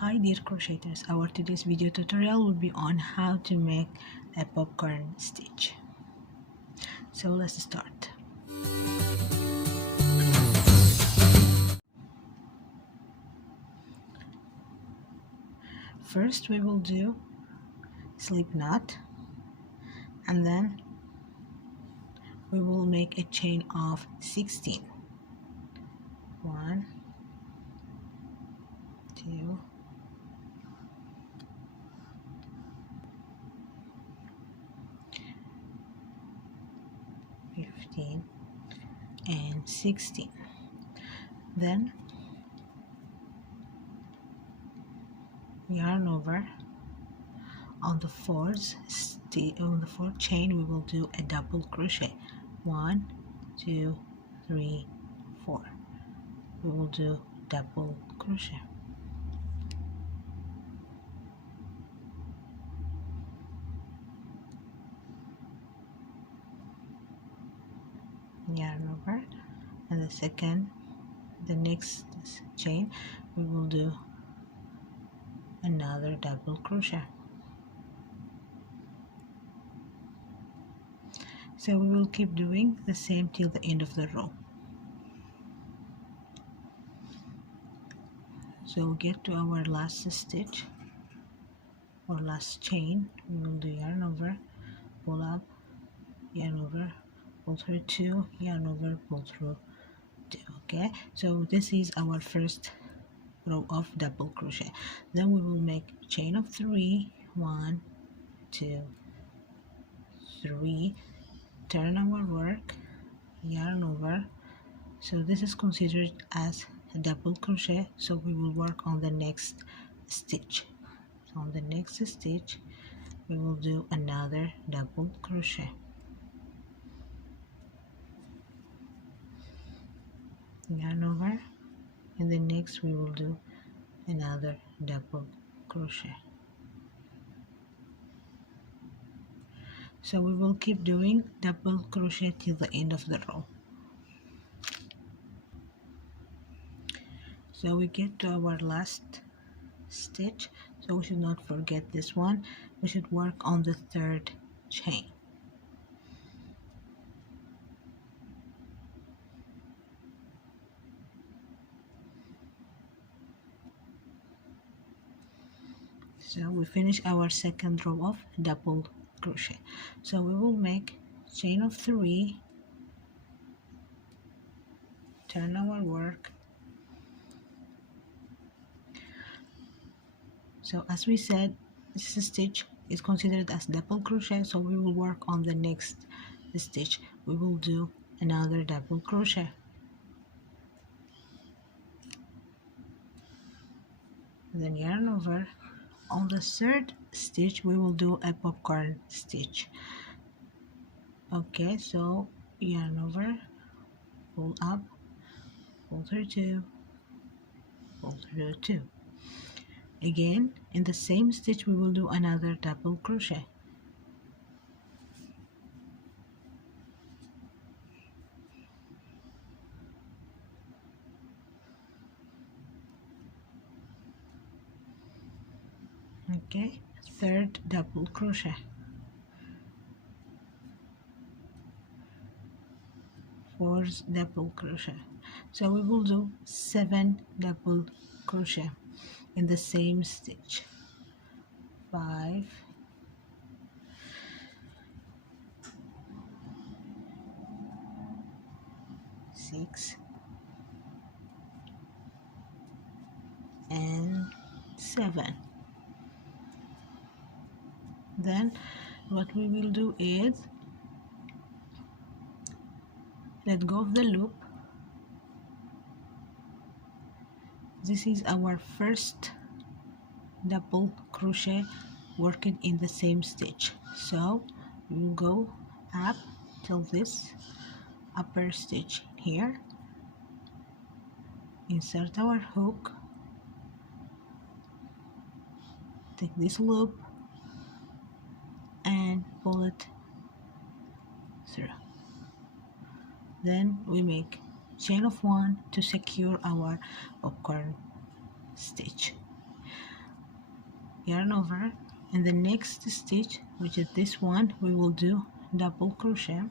Hi dear crocheters, our today's video tutorial will be on how to make a popcorn stitch. So let's start. First we will do slip knot, and then we will make a chain of 16. 1, 2, 15 and 16. Then yarn over. On the fourth chain we will do a double crochet. 1, 2, 3, 4. We will do double crochet. Yarn over, and the next chain we will do another double crochet. So we will keep doing the same till the end of the row. So we get to our last stitch or last chain. We will do yarn over, pull up, yarn over, pull through 2, yarn over, pull through 2. Okay, so this is our first row of double crochet. Then we will make chain of 3, 1, 2, 3, turn our work, yarn over. So this is considered as a double crochet, so we will work on the next stitch. So on the next stitch we will do another double crochet, yarn over, and the next we will do another double crochet. So we will keep doing double crochet till the end of the row. So we get to our last stitch, so we should not forget this one. We should work on the third chain. So we finish our second row of double crochet. So we will make chain of 3, turn our work. So as we said, this stitch is considered as double crochet, so we will work on the next stitch. We will do another double crochet. Then yarn over. On the third stitch we will do a popcorn stitch. Okay, so yarn over, pull up, pull through 2, pull through 2. Again, in the same stitch we will do another double crochet. Okay, third double crochet. Fourth double crochet. So we will do 7 double crochet in the same stitch. 5, 6, and 7. Then what we will do is let go of the loop. This is our first double crochet working in the same stitch. So we will go up till this upper stitch here, insert our hook, take this loop and pull it through. Then we make chain of 1 to secure our popcorn stitch. yarn over. In the next stitch, which is this one, we will do double crochet.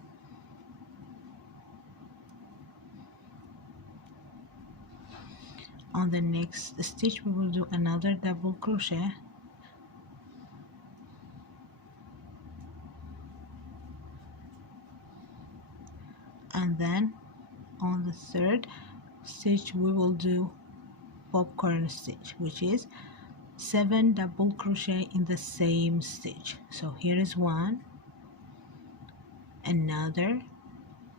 On the next stitch we will do another double crochet, and then on the third stitch we will do popcorn stitch, which is 7 double crochet in the same stitch. So here is one, another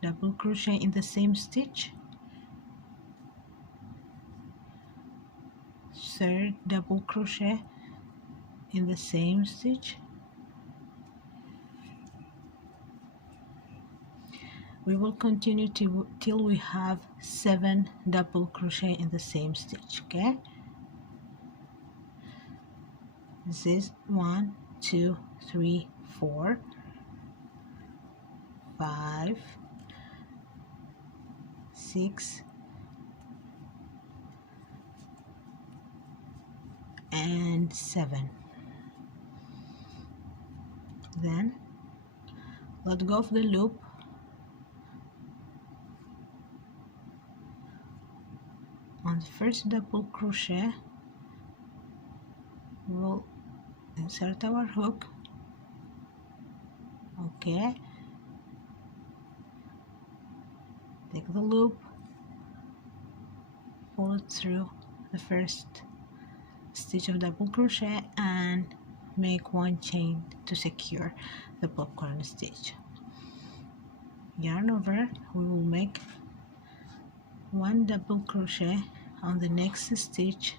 double crochet in the same stitch, third double crochet in the same stitch. We will continue till we have 7 double crochet in the same stitch. Okay, this is 1 2 3 4 5 6 and 7. Then let go of the loop, on the first double crochet we'll insert our hook. Okay, take the loop, pull it through the first stitch of double crochet and make 1 chain to secure the popcorn stitch. Yarn over, we will make 1 double crochet on the next stitch,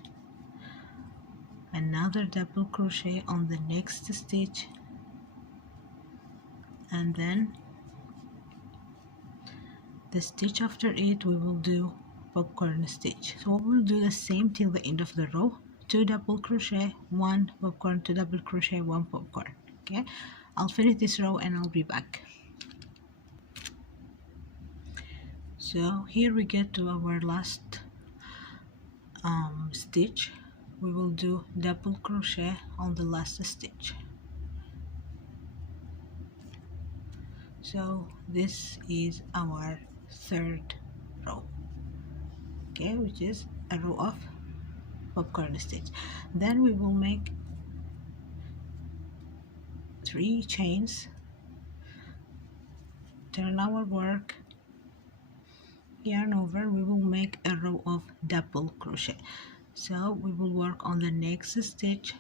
another double crochet on the next stitch, and then the stitch after it we will do popcorn stitch. So we'll do the same till the end of the row. 2 double crochet, 1 popcorn, 2 double crochet, 1 popcorn. Okay, I'll finish this row and I'll be back. So here we get to our last stitch. We will do double crochet on the last stitch. So this is our third row, okay, which is a row of popcorn stitch. Then we will make 3 chains, turn our work, yarn over, we will make a row of double crochet. So we will work on the next stitch,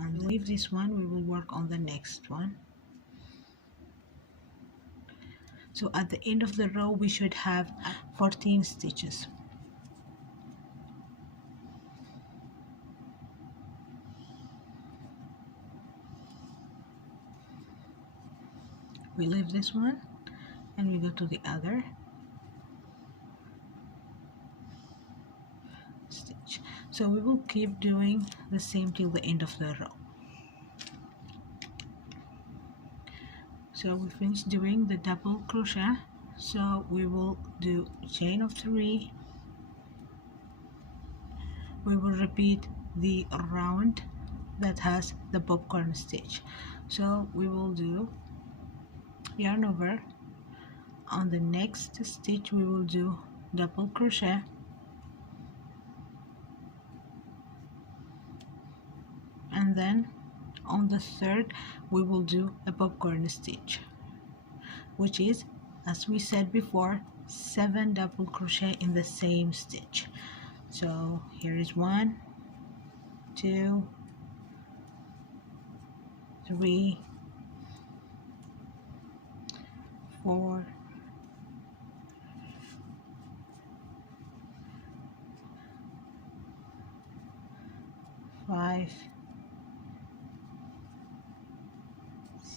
and leave this one, we will work on the next one. So at the end of the row we should have 14 stitches. We leave this one and we go to the other stitch. So we will keep doing the same till the end of the row. So we finished doing the double crochet, so we will do chain of 3. We will repeat the round that has the popcorn stitch. So we will do yarn over, on the next stitch we will do double crochet, and then on the third we will do a popcorn stitch, which is, as we said before, 7 double crochet in the same stitch. So here is 1 2 3 4 5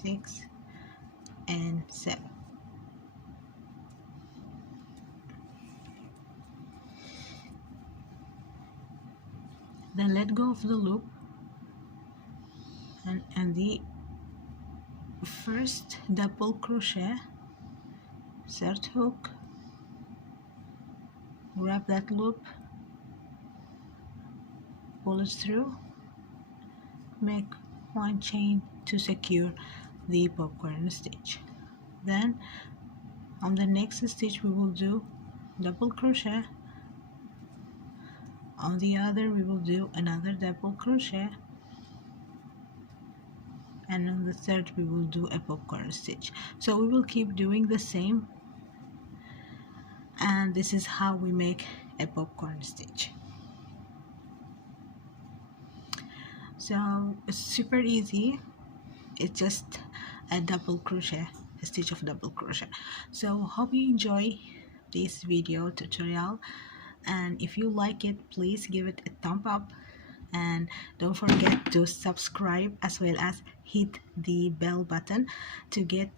6 and 7. Then let go of the loop, and the first double crochet, insert hook, wrap that loop, pull it through, make one chain to secure the popcorn stitch. Then on the next stitch we will do double crochet, on the other we will do another double crochet, and on the third we will do a popcorn stitch. So we will keep doing the same, and this is how we make a popcorn stitch. So it's super easy. It's just a double crochet, a stitch of double crochet. So hope you enjoy this video tutorial, and if you like it, please give it a thumb up, and don't forget to subscribe as well as hit the bell button to get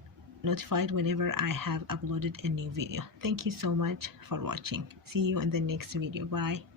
notified whenever I have uploaded a new video. Thank you so much for watching. See you in the next video. Bye.